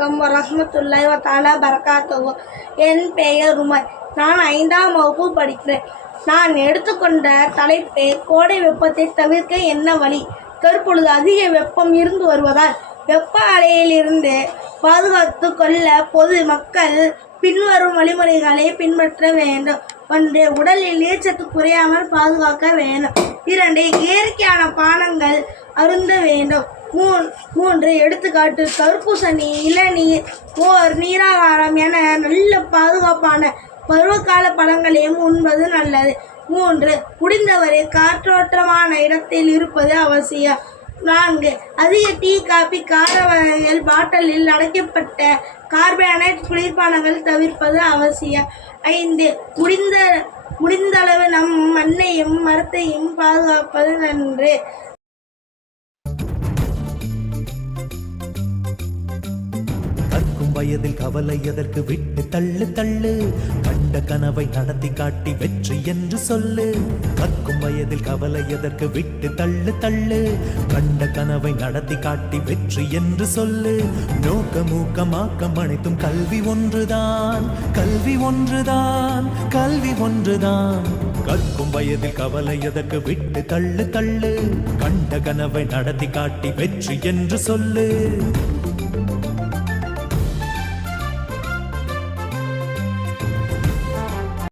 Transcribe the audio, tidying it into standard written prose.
வலைக்கும் வரஹ்மத்துல்லாஹி வ தஆலா பரகாத்துஹு. என் பெயர் உமர். நான் 5ஆம் வகுப்பு படிக்கிறேன். நான் எடுத்துக்கொண்ட தலைப்பு கோடை வெப்பத்தை தவிர்க்க என்ன வழி. தற்பொழுது அதிக வெப்பம் இருந்து வருவதால் வெப்ப அலையிலிருந்து பாதுகாத்து கொள்ள பொது மக்கள் பின்வரும் வழிமுறைகளை பின்பற்ற வேண்டும். 1. உடலில் நீர்ச்சத்து குறையாமல் பாதுகாக்க வேண்டும். 2. இயற்கையான பானங்கள் அருந்த வேண்டும். 3. எடுத்துக்காட்டு தர்பூசணி, இளநீர், மோர், நீராகாரம் என நல்ல பாதுகாப்பான பருவகால பழங்களையும் உண்பது நல்லது. 3. முடிந்தவரை காற்றோட்டமான இடத்தில் இருப்பது அவசியம். 4. அதிக டீ, காபி, கார வகைகள், பாட்டிலில் அடைக்கப்பட்ட கார்பனேட் குளிர்பானங்கள் தவிர்ப்பது அவசியம். 5. முடிந்தளவு நம் மண்ணையும் மரத்தையும் பாதுகாப்பது நன்று. கற்கும் வயதில் கவலை எதற்கு, விட்டு தள்ளு தள்ளு, கண்ட கனவை நடத்தி காட்டி வெற்றி என்று சொல்லு. கற்கும் வயதில் கவலை எதற்கு, விட்டு தள்ளு தள்ளு, கண்ட கனவை நடத்தி காட்டி வெற்றி என்று சொல்லு. நோக்கம் ஊக்கம் ஆக்கம் அனைத்தும் கல்வி ஒன்றுதான், கல்வி ஒன்றுதான், கல்வி ஒன்றுதான். கற்கும் வயதில் கவலை எதற்கு, விட்டு தள்ளு தள்ளு, கண்ட கனவை நடத்தி காட்டி வெற்றி என்று சொல்லு.